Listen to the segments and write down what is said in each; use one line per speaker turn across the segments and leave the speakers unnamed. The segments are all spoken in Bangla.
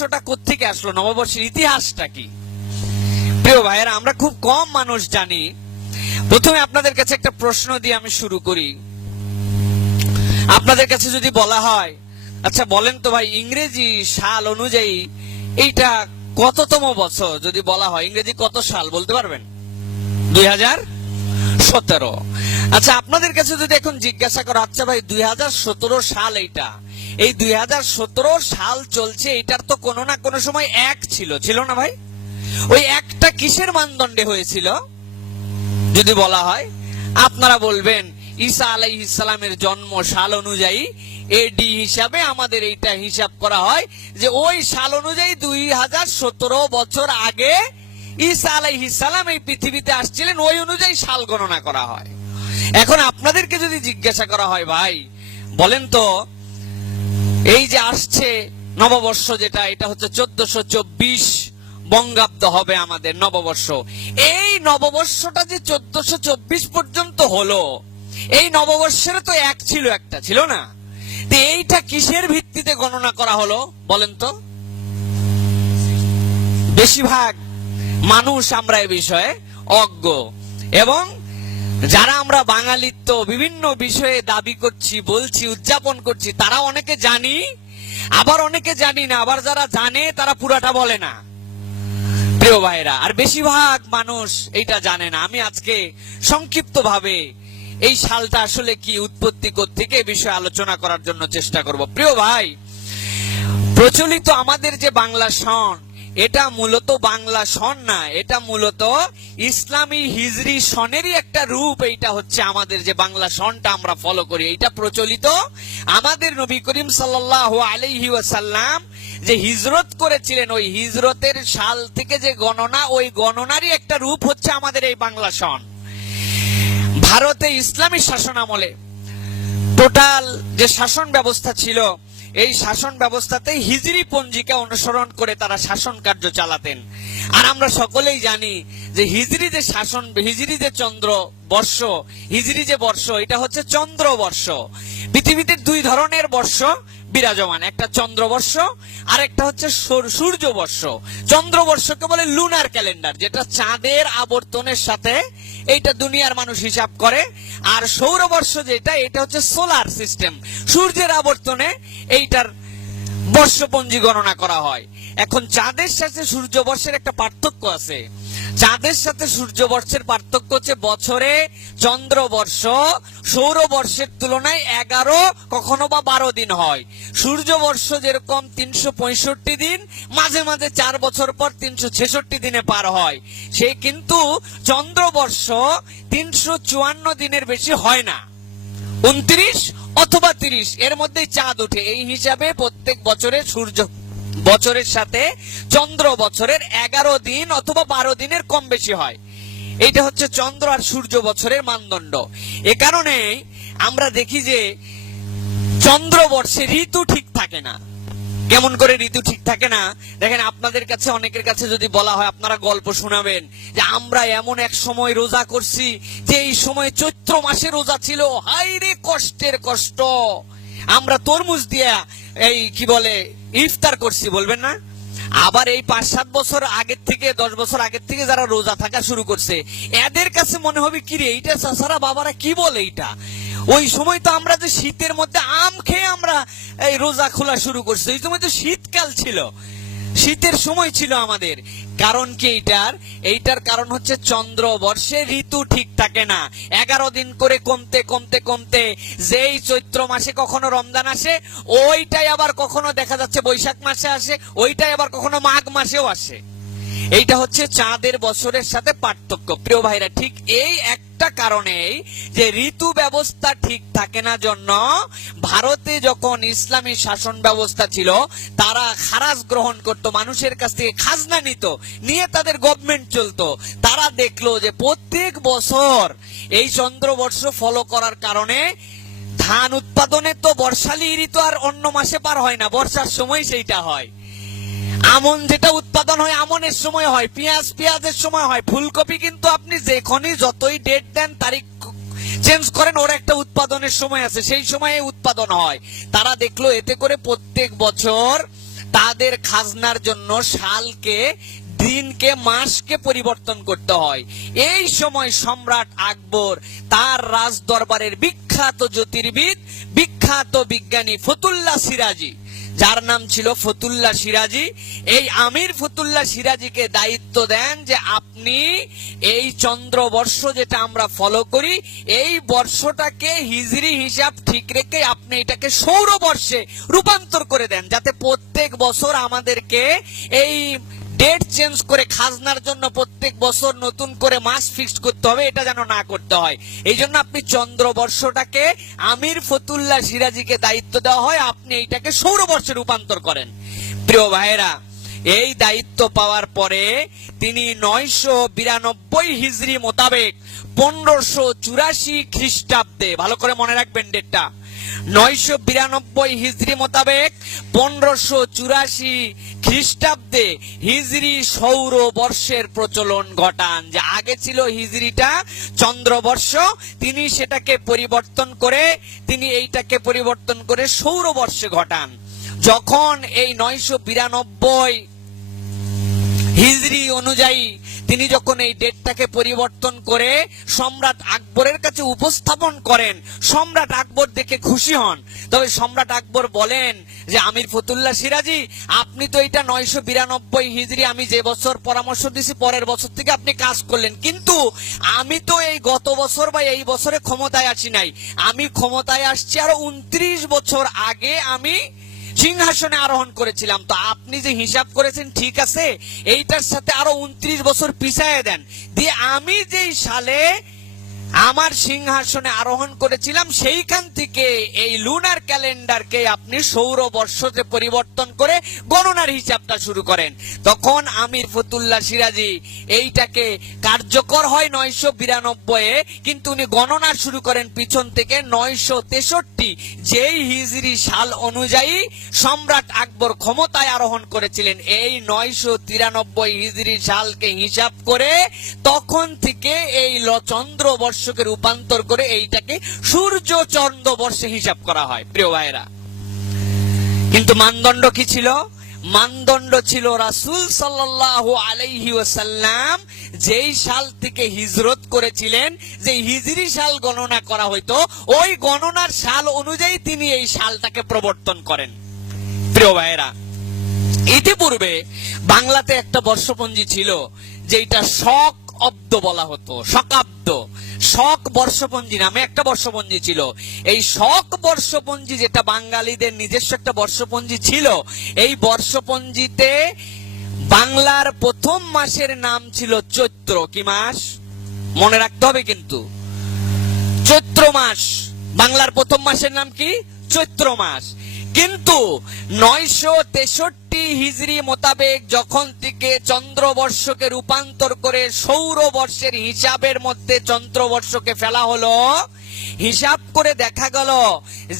নববর্ষটা কোত্থেকে আসলো? নববর্ষের ইতিহাসটা কি? প্রিয় ভাইয়েরা, আমরা খুব কম মানুষ জানি। প্রথমে আপনাদের কাছে একটা প্রশ্ন দিয়ে আমি শুরু করি। আপনাদের কাছে যদি বলা হয় আচ্ছা বলেন তো ভাই, ইংরেজি সাল অনুযায়ী এইটা কততম বছর? যদি বলা হয়, ইংরেজি কত সাল বলতে পারবেন? দুই হাজার সতেরো। আচ্ছা আপনাদের কাছে যদি এখন জিজ্ঞাসা করা আচ্ছা ভাই, দুই হাজার সতেরো সাল এইটা এই দুই হাজার সতেরো সাল চলছে, এটার তো কোনো না কোনো সময় এক ছিল। ছিল না ভাই? ওই একটা কিসের মানদণ্ডে হয়েছিল? যদি বলা হয়, আপনারা বলবেন, ঈসা আলাই ইসলামের জন্ম সাল অনুযায়ী এডি হিসাবে আমাদের এইটা হিসাব করা হয় যে ওই সাল অনুযায়ী দুই হাজার সতেরো বছর আগে ঈসা আলাই ইসলাম এই পৃথিবীতে আসছিলেন, ওই অনুযায়ী সাল গণনা করা হয়। এখন আপনাদেরকে যদি জিজ্ঞাসা করা হয়, ভাই, বলেন তো এই যে আসছে নববর্ষ যেটা, এটা হচ্ছে চোদ্দশো চব্বিশ বঙ্গাব্দ হবে আমাদের নববর্ষ। এই নববর্ষটা যে চোদ্দশো চব্বিশ পর্যন্ত হলো, এই নববর্ষের তো এক ছিল একটা, ছিল না? এইটা কিসের ভিত্তিতে গণনা করা হলো বলেন তো? বেশিরভাগ মানুষ আমরা এ বিষয়ে অজ্ঞ। এবং যারা আমরা বাঙালিত্ব বিভিন্ন বিষয়ে দাবি করছি, বলছি, উদযাপন করছি, তারা অনেকে জানি, আবার অনেকে জানি না, আবার যারা জানে, তারা পুরাটা বলে না। প্রিয় ভাইরা আর বেশিরভাগ মানুষ এইটা জানে না। আমি আজকে সংক্ষিপ্ত ভাবে এই সালটা আসলে কি উৎপত্তি থেকে এই বিষয়ে আলোচনা করার জন্য চেষ্টা করব। প্রিয় ভাই, প্রচলিত আমাদের যে বাংলা সন এটা মূলত বাংলা সন না, এটা মূলত ইসলামী হিজরি সনেরই একটা রূপ, এইটা হচ্ছে আমাদের যে বাংলা সনটা আমরা ফলো করি এটা প্রচলিত আমাদের নবী করিম সাল্লাল্লাহু আলাইহি ওয়াসাল্লাম যে হিজরত করেছিলেন, ওই হিজরতের সাল থেকে যে গণনা, ওই গণনারই একটা রূপ হচ্ছে আমাদের এই বাংলা সন ভারতে ইসলামী শাসন আমলে টোটাল যে শাসন ব্যবস্থা ছিল এই শাসন ব্যবস্থাতে হিজরি পঞ্জিকা অনুসরণ করে তারা শাসন কার্য চালাতেন। আর আমরা সকলেই জানি যে হিজরি যে শাসন, হিজরি যে চন্দ্র বর্ষ, হিজরি যে বর্ষ, এটা হচ্ছে চন্দ্র বর্ষ। পৃথিবীতে দুই ধরনের বর্ষ বিরাজমান। একটা চন্দ্রবর্ষ আর একটা হচ্ছে সূর- সূর্যবর্ষ। চন্দ্রবর্ষকে বলে লুনার ক্যালেন্ডার যেটা চাঁদের আবর্তনের সাথে এইটা দুনিয়ার মানুষ হিসাব করে। আর সৌরবর্ষ যেটা, এটা হচ্ছে সোলার সিস্টেম সূর্যের আবর্তনে এইটার বর্ষপঞ্জি গণনা করা হয়। এখন চাঁদের সাথে সূর্যবর্ষের একটা পার্থক্য আছে। চাঁদের সাথে সূর্যবর্ষের পার্থক্য হচ্ছে বছরে চন্দ্রবর্ষ, সৌরবর্ষের তুলনায় এগারো, কখনো বা বারো দিন হয়। সূর্যবর্ষ যেরকম তিনশো পঁয়ষট্টি দিন, মাঝে মাঝে চার বছর পর তিনশো ছেষট্টি দিনে পার হয়। সে কিন্তু চন্দ্রবর্ষ তিনশো চুয়ান্ন দিনের বেশি হয় না। উনত্রিশ অথবা তিরিশ, এর মধ্যে চাঁদ ওঠে। এই হিসাবে প্রত্যেক বছরে সূর্য বছরের সাথে চন্দ্র বছরের এগারো দিন অথবা বারো দিনের কম বেশি হয়। এইটা হচ্ছে চন্দ্র আর সূর্য বছরের মানদণ্ড। এ কারণেই আমরা দেখি যে চন্দ্র বর্ষে ঋতু ঠিক থাকে না। কেমন করে ঋতু ঠিক থাকে না? দেখেন, আপনাদের কাছে, অনেকের কাছে যদি বলা হয়, আপনারা গল্প শোনাবেন যে আমরা এমন এক সময় রোজা করছি যে এই সময় চৈত্র মাসে রোজা ছিল। হাই রে, কষ্টের কষ্ট! আমরা তরমুজ দিয়া এই, কি বলে, ইফতার করছি, বলবেন না? আবার এই পাঁচ, সাত বছর আগের থেকে, দশ বছর আগের থেকে যারা রোজা থাকা শুরু করছে, এদের কাছে মনে হবে, কি রে, এইটা চাষারা বাবারা কি বলে এইটা? ওই সময় তো আমরা যে শীতের মধ্যে আম খেয়ে আমরা এই রোজা খোলা শুরু করছি, ওই সময় তো শীতকাল ছিল। শীতের সময় ছিল আমাদের। কারণ কি এইটার? এইটার কারণ হচ্ছে চন্দ্র বর্ষে ঋতু ঠিক থাকে না। এগারো দিন করে কমতে কমতে কমতে যেই চৈত্র মাসে কখনো রমজান আসে, ওইটাই আবার কখনো দেখা যাচ্ছে বৈশাখ মাসে আসে, ওইটাই আবার কখনো মাঘ মাসেও আসে। এইটা হচ্ছে চাঁদের বছরের সাথে পার্থক্য। প্রিয় ভাইরা, ঠিক এই একটা কারণেই যে ঋতু ব্যবস্থা ঠিক থাকে না জন্য ভারতে যখন ইসলামী শাসন ব্যবস্থা ছিল, তারা খারাজ গ্রহণ করত, মানুষের কাছ থেকে খাজনা নিত, নিয়ে তাদের গভর্নমেন্ট চলতো। তারা দেখল যে প্রত্যেক বছর এই চন্দ্রবর্ষ ফলো করার কারণে ধান উৎপাদনে তো বর্ষালি ঋতু আর অন্য মাসে পার হয় না, বর্ষার সময় সেইটা হয়। আমন যেটা উৎপাদন হয়, আমনের সময় হয়, পেঁয়াজ, পেঁয়াজের সময় হয়। ফুলকপি কিন্তু আপনি যেখনই যতই ডেট দেন, তারিখ চেঞ্জ করেন, ওর একটা উৎপাদনের সময় আছে। সেই সময়ে উৎপাদন হয়। তারা দেখল, এতে করে প্রত্যেক বছর তাদের খাজনার জন্য সালকে, দিনকে, মাসকে পরিবর্তন করতে হয়। এই সময় সম্রাট আকবর তার রাজ দরবারের বিখ্যাত জ্যোতির্বিদ, বিখ্যাত বিজ্ঞানী ফতুল্লা সিরাজি যার নাম ছিল ফতুল্লা সিরাজি। এই আমির ফতুল্লা সিরাজিকে দায়িত্ব দেন যে আপনি এই চন্দ্রবর্ষ যেটা আমরা ফলো করি, এই বর্ষটাকে হিজরি হিসাব ঠিক রেখে আপনি এটাকে সৌরবর্ষে রূপান্তর করে দেন, যাতে প্রত্যেক বছর আমাদেরকে এই ডেট চেঞ্জ করে খাজনার জন্য প্রত্যেক বছর নতুন করে মাস ফিক্সড করতে হবে, এটা যেন না করতে হয়। এই জন্য আপনি চন্দ্রবর্ষটাকে আমির ফতুল্লাহ সিরাজিকে দায়িত্ব দেওয়া হয়, আপনি এইটাকে সৌরবর্ষে রূপান্তর করেন। প্রিয় ভাইয়েরা, এই দায়িত্ব পাওয়ার পরে তিনি নয়শো বিরানব্বই হিজড়ি মোতাবেক পনেরোশো চুরাশি খ্রিস্টাব্দে, ভালো করে মনে রাখবেন ডেটটা নয়শো বিরানব্বই হিজড়ি মোতাবেক পনেরোশো চুরাশি খ্রিস্টাব্দে হিজরি সৌর বর্ষের প্রচলন ঘটান। যে আগে ছিল হিজরিটা চন্দ্রবর্ষ, তিনি সেটাকে পরিবর্তন করে, তিনি এইটাকে পরিবর্তন করে সৌর বর্ষে ঘটান। যখন এই নয়শো বিরানব্বই হিজরি অনুযায়ী তিনি যখন এই ডেটটাকে পরিবর্তন করে সম্রাট আকবরের কাছে উপস্থাপন করেন, সম্রাট আকবর দেখে খুশি হন। তবে সম্রাট আকবর বলেন যে, আমির ফতুল্লাহ সিরাজি, আপনি তো এটা নয়শো বিরানব্বই হিজরি আমি যে বছর পরামর্শ দিছি, পরের বছর থেকে আপনি কাজ করলেন। কিন্তু আমি তো এই গত বছর বা এই বছরে ক্ষমতায় আসি নাই। আমি ক্ষমতায় আসছি আরও উনত্রিশ বছর আগে আমি সিংহাসনে আরোহণ করেছিলাম। তো আপনি যে হিসাব করেছেন, ঠিক আছে? এইটার সাথে আরও উনত্রিশ বছর পিছায় দেন। দিয়ে আমি যেই সালে আমার সিংহাসনে আরোহণ করেছিলাম, সেইখান থেকে এই লুনার ক্যালেন্ডারকে আপনি সৌর বর্ষতে পরিবর্তন করে গণনার হিসাবটা শুরু করেন। তখন আমির ফতুল্লাহ সিরাজি এইটাকে কার্যকর হয় নয়শো বিরানব্বই কিন্তু উনি গণনা শুরু করেন পিছন থেকে নয়শো তেষট্টি, যেই হিজরি সাল অনুযায়ী সম্রাট আকবর ক্ষমতায় আরোহণ করেছিলেন। এই নয়শো তিরানব্বই হিজরি সালকে হিসাব করে তখন থেকে এই চন্দ্র বর্ষকে রূপান্তর করে এইটাকে সূর্য চন্দ্র বর্ষে হিসাব করা হয়, প্রিয় ভাইরা কিন্তু মানদণ্ড কি ছিল? মানদণ্ড ছিল রাসূল সাল্লাল্লাহু আলাইহি ওয়াসাল্লাম যেই সাল থেকে হিজরত করেছিলেন যে হিজরি সাল গণনা করা হইতো, ওই গণনার সাল অনুযায়ী তিনি এই সালটাকে প্রবর্তন করেন। প্রিয় ভাইয়েরা, ইতিপূর্বে বাংলাতে একটা বর্ষপঞ্জি ছিল যেটা শক অব্দ বলা হতো, শকাব্দ। শক বর্ষপঞ্জি নামে একটা বর্ষপঞ্জি ছিল। এই শক বর্ষপঞ্জি যেটা বাঙালিদের নিজস্ব একটা বর্ষপঞ্জি ছিল, এই বর্ষপঞ্জিতে বাংলার প্রথম মাসের নাম ছিল চৈত্র। কি মাস? মনে রাখতে হবে কিন্তু। চৈত্র মাস। বাংলার প্রথম মাসের নাম কি? চৈত্র মাস। কিন্তু নয়শো তেষট্টি হিজরি মোতাবেক যখন থেকে চন্দ্রবর্ষকে রূপান্তর করে সৌরবর্ষের হিসাবের মধ্যে চন্দ্রবর্ষকে ফেলা হলো, হিসাব করে দেখা গেল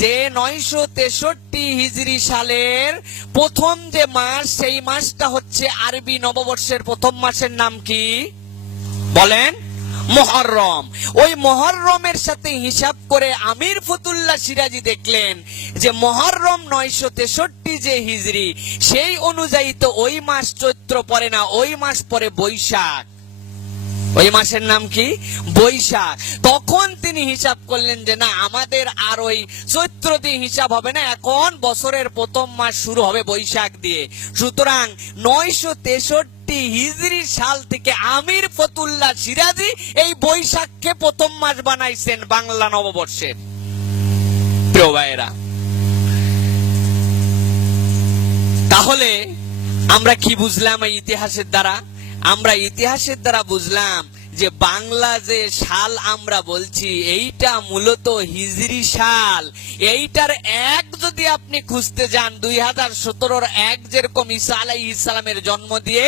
যে নয়শো তেষট্টি হিজরি সালের প্রথম যে মাস, সেই মাসটা হচ্ছে আরবি নববর্ষের প্রথম মাসের নাম কি? বলেন। মহরম ওই মহরমের সাথে হিসাব করে আমির ফতুল্লাহ সিরাজি দেখলেন যে মহরম নয়শো তেষট্টি যে হিজরি, সেই অনুযায়ী তো ওই মাস চৈত্র পরে না, ওই মাস পরে বৈশাখ। ওই মাসের নাম কি? বৈশাখ। তখন তিনি হিসাব করলেন যে না, আমাদের আর ওই চৈত্র দিয়ে হিসাব হবে না, এখন বছরের প্রথম মাস শুরু হবে বৈশাখ দিয়ে। সুতরাং নয়শো তেষট্টি হিজরি সাল থেকে আমির ফতুল্লাহ সিরাজি এই বৈশাখকে প্রথম মাস বানাইছেন বাংলা নববর্ষের তাহলে আমরা কি বুঝলাম এই ইতিহাসের দ্বারা? আমরা ইতিহাসের দ্বারা বুঝলাম যে বাংলা যে সাল আমরা বলছি, এইটা মূলত হিজরি সাল এইটার এক যদি আপনি খুঁজতে যান, দুই হাজার সতেরোর এক যেরকম ঈসা আলাই ইসলামের জন্ম দিয়ে,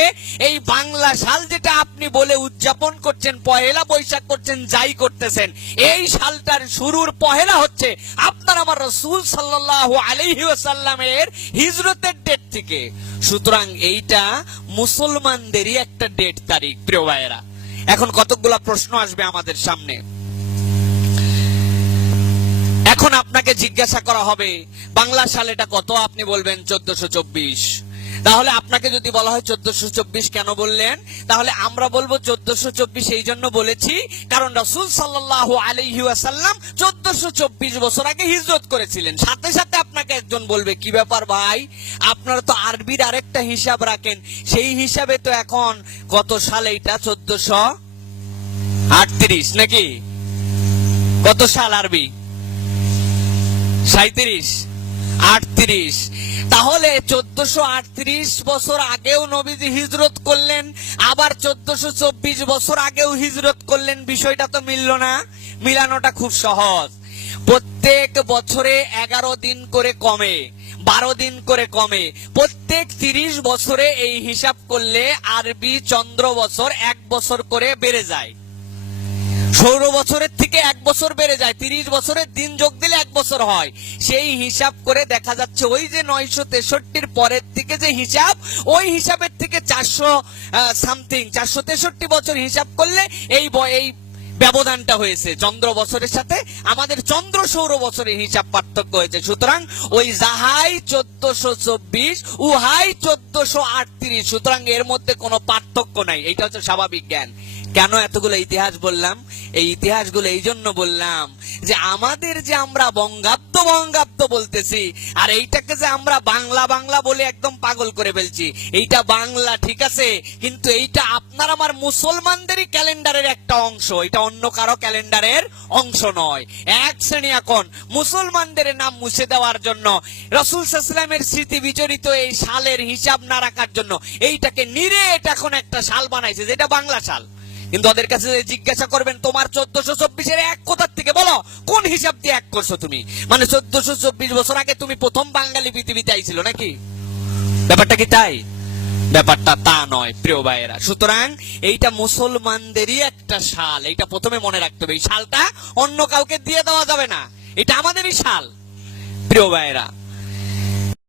এই বাংলা সাল যেটা আপনি বলে উদযাপন করছেন, পহেলা বৈশাখ করছেন, যাই করতেছেন, এই সালটার শুরুর পহেলা হচ্ছে আপনার আমার রসুল সাল্লাহ আলাইহি ওয়াসাল্লামের হিজরতের ডেট থেকে। সুতরাং এইটা মুসলমানদেরই একটা ডেট তারিখ, প্রিয় ভাইয়েরা। এখন কতকগুলা প্রশ্ন আসবে আমাদের সামনে। এখন আপনাকে জিজ্ঞাসা করা হবে, বাংলা সাল এটা কত? আপনি বলবেন চোদ্দশো চব্বিশ। তাহলে আপনাকে যদি বলা হয় চোদ্দশো চব্বিশ কেন বললেন? তাহলে আমরা বলব চোদ্দশো চব্বিশ এই জন্য বলেছি, কারণ রসুল সাল্লাহ আলহি আসাল্লাম চোদ্দশো চব্বিশ বছর আগে হিজরত করেছিলেন। সাথে সাথে আপনাকে একজন বলবে, কি ব্যাপার ভাই? আপনারা তো আরবির আরেকটা হিসাব রাখেন। সেই হিসাবে তো এখন কত সালে এইটা? চোদ্দশো আটত্রিশ নাকি? কত সাল আরবি? সাঁত্রিশ আটত্রিশ। তাহলে চোদ্দশো আটত্রিশ বছর আগেও নবীজি হিজরত করলেন, আবার চোদ্দশো চব্বিশ বছর আগেও হিজরত করলেন। বিষয়টা তো মিলল না, মিলানোটা খুব সহজ। প্রত্যেক বছরে এগারো দিন করে কমে, বারো দিন করে কমে। প্রত্যেক তিরিশ বছরে এই হিসাব করলে আরবি চন্দ্র বছর এক বছর করে বেড়ে যায়। সৌর বছরের থেকে এক বছর বেড়ে যায়, তিরিশ বছরের দিন যোগ দিলে এক বছর হয়। সেই হিসাব করে দেখা যাচ্ছে ওই যে নয়শো তেষট্টির পরের থেকে যে হিসাব, ওই হিসাবের থেকে চারশো সামথিং চারশো তেষট্টি বছর হিসাব করলে এই এই ব্যবধানটা হয়েছে। চন্দ্র বছরের সাথে আমাদের চন্দ্র সৌর বছরের হিসাব পার্থক্য হয়েছে। সুতরাং ওই যাহাই চোদ্দশো চব্বিশ, উহাই চোদ্দশো আটত্রিশ। সুতরাং এর মধ্যে কোনো পার্থক্য নাই। এটা হচ্ছে স্বাভাবিক জ্ঞান। কেন এতগুলো ইতিহাস বললাম? এই ইতিহাসগুলো এই জন্য বললাম যে আমাদের যে আমরা বঙ্গাব্দ বঙ্গাব্দ বলতেছি, আর এইটাকে যে আমরা বাংলা বাংলা বলে একদম পাগল করে ফেলছি, এইটা বাংলা, ঠিক আছে? কিন্তু এইটা আপনার আমার মুসলমানদেরই ক্যালেন্ডারের একটা অংশ, এটা অন্য কারও ক্যালেন্ডারের অংশ নয়। এক শ্রেণি এখন, মুসলমানদের নাম মুছে দেওয়ার জন্য, রসুল সাল্লামের স্মৃতি বিচরিত এই সালের হিসাব না রাখার জন্য, এইটাকে নিরে এটা এখন একটা সাল বানাইছে, যেটা বাংলা সাল। কিন্তু ওদের কাছে জিজ্ঞাসা করবেন, তোমার চোদ্দশো চব্বিশের এক কোথার থেকে? বলো, কোন হিসাব দিয়ে এক করছ তুমি? মানে চোদ্দশো চব্বিশ বছর আগে তুমি প্রথম বাঙালি পৃথিবীতে আইছিল নাকি? ব্যাপারটা কি তাই? ব্যাপারটা তা নয়, প্রিয় ভাইয়েরা। সুতরাং এইটা মুসলমানদেরই একটা শাল। এইটা প্রথমে মনে রাখতে হবে, এই শালটা অন্য কাউকে দিয়ে দেওয়া যাবে না। এটা আমাদেরই শাল। প্রিয় ভাইয়েরা